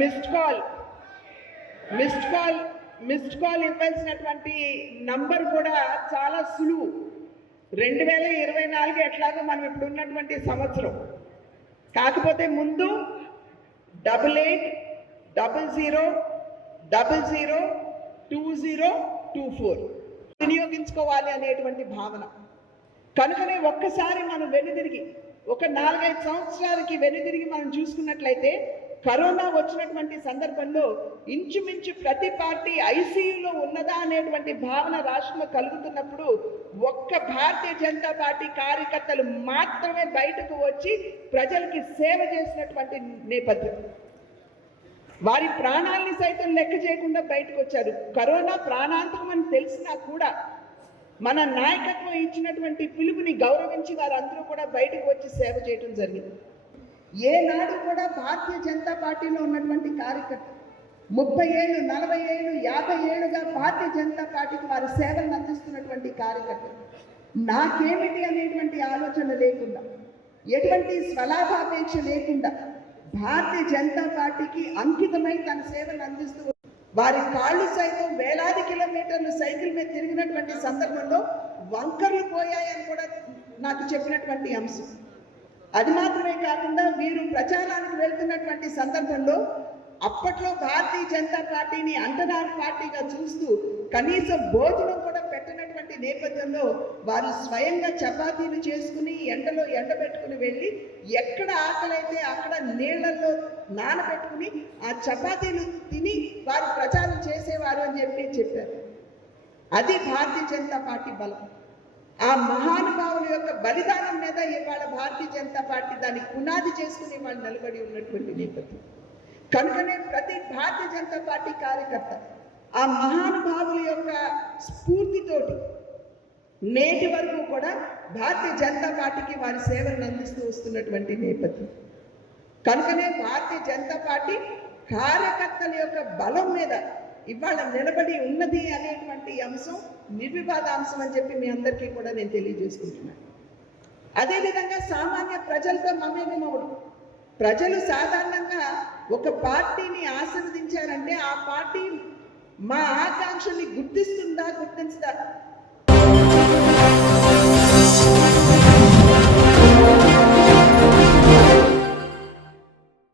Missed call ఇవ్వాల్సినటువంటి number కూడా చాలా సులువు. 2024 ఎట్లాగో మనం ఇప్పుడు ఉన్నటువంటి సంవత్సరం. కాకపోతే ముందు 8800002024 వినియోగించుకోవాలి అనేటువంటి భావన. కనుకనే ఒక్కసారి మనం వెనుదిరిగి ఒక 4-5 సంవత్సరాలకి వెనుదిరిగి మనం చూసుకున్నట్లయితే కరోనా వచ్చినటువంటి సందర్భంలో ఇంచుమించు ప్రతి పార్టీ ఐసీయూలో ఉన్నదా అనేటువంటి భావన రాష్ట్రంలో కలుగుతున్నప్పుడు ఒక్క భారతీయ జనతా పార్టీ కార్యకర్తలు మాత్రమే బయటకు వచ్చి ప్రజలకి సేవ చేసినటువంటి నేపథ్యం. వారి ప్రాణాలని సైతం లెక్క చేయకుండా బయటకు వచ్చారు. కరోనా ప్రాణాంతకం అని తెలిసినా కూడా మన నాయకత్వం ఇచ్చినటువంటి పిలుపుని గౌరవించి వారందరూ కూడా బయటకు వచ్చి సేవ చేయడం జరిగింది. ఏనాడు కూడా భారతీయ జనతా పార్టీలో ఉన్నటువంటి కార్యకర్త 30 ఏళ్ళు 40 ఏళ్ళు 50 ఏళ్ళుగా భారతీయ జనతా పార్టీకి వారి సేవలను అందిస్తున్నటువంటి కార్యకర్తలు నాకేమిటి అనేటువంటి ఆలోచన లేకుండా, ఎటువంటి స్వలాభాపేక్ష లేకుండా భారతీయ జనతా పార్టీకి అంకితమై తన సేవలు అందిస్తూ వారి కాళ్ళు సైతం వేలాది కిలోమీటర్లు సైకిల్ మీద తిరిగినటువంటి సందర్భంలో వంకర్లు పోయాయని కూడా నాకు చెప్పినటువంటి అంశం. అది మాత్రమే కాకుండా వీరు ప్రచారానికి వెళ్తున్నటువంటి సందర్భంలో అప్పట్లో భారతీయ జనతా పార్టీని అంటరాని పార్టీగా చూస్తూ కనీసం భోజనం కూడా పెట్టినటువంటి నేపథ్యంలో వారు స్వయంగా చపాతీలు చేసుకుని ఎండలో ఎండబెట్టుకుని వెళ్ళి ఎక్కడ ఆకలైతే అక్కడ నీళ్లలో నానబెట్టుకుని ఆ చపాతీలు తిని వారు ప్రచారం చేసేవారు అని చెప్పారు. అది భారతీయ జనతా పార్టీ బలం. ఆ మహానుభావుల యొక్క బలిదానం మీద ఇవాళ భారతీయ జనతా పార్టీ దానికి పునాది చేసుకుని వాళ్ళు నిలబడి ఉన్నటువంటి నేపథ్యం. కనుకనే ప్రతి భారతీయ జనతా పార్టీ కార్యకర్త ఆ మహానుభావుల యొక్క స్ఫూర్తితోటి నేటి వరకు కూడా భారతీయ జనతా పార్టీకి వారి సేవలను అందిస్తూ వస్తున్నటువంటి నేపథ్యం. కనుకనే భారతీయ జనతా పార్టీ కార్యకర్తల యొక్క బలం మీద ఇవాళ నిలబడి ఉన్నది అనేటువంటి అంశం నిర్వివాదాంశం అని చెప్పి మీ అందరికీ కూడా నేను తెలియజేసుకుంటున్నాను. అదేవిధంగా సామాన్య ప్రజలతో మమేకమవడం. ప్రజలు సాధారణంగా ఒక పార్టీని ఆశీర్వదించారంటే ఆ పార్టీ మా ఆకాంక్షల్ని గుర్తిస్తుందా గుర్తించదా